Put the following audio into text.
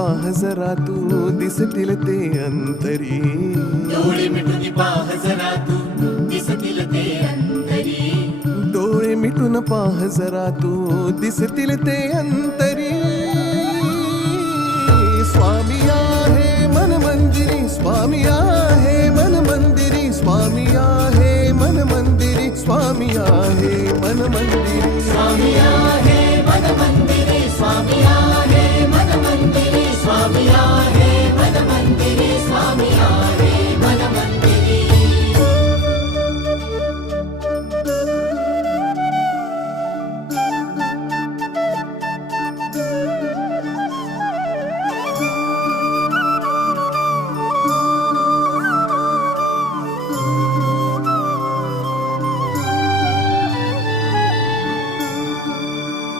पाह जरा तू दिसतील ते अंतरी. डोळे मिटून पाह जरा तू दिसतील ते अंतरी. डोळे मिटून पाह जरा तू दिसतील ते अंतरी. स्वामी आहे मन मंदिरी, स्वामी आहे मन मंदिरी, स्वामी आहे मन मंदिरी, स्वामी आहे मन मंदिरी, स्वामी आहे